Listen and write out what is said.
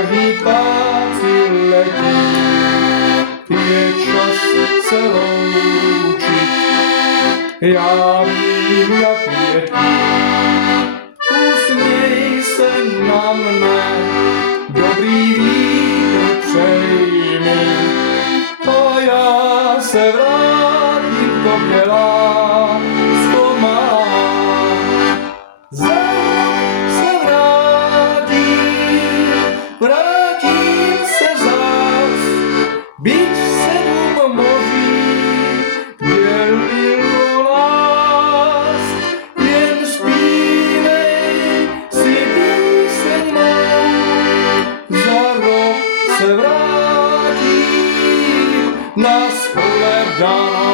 Každý ptáci letí, je čas se loučit. Já vím, jak je usměj se na mne, dobrý vítr přeji mi, a já se vrátím k tobě, lásko má. Za rok se vrátím se zas, byť 7 moří dělilo nás, jen zpívej si píseň mou. Za rok se vrátím, nashledanou.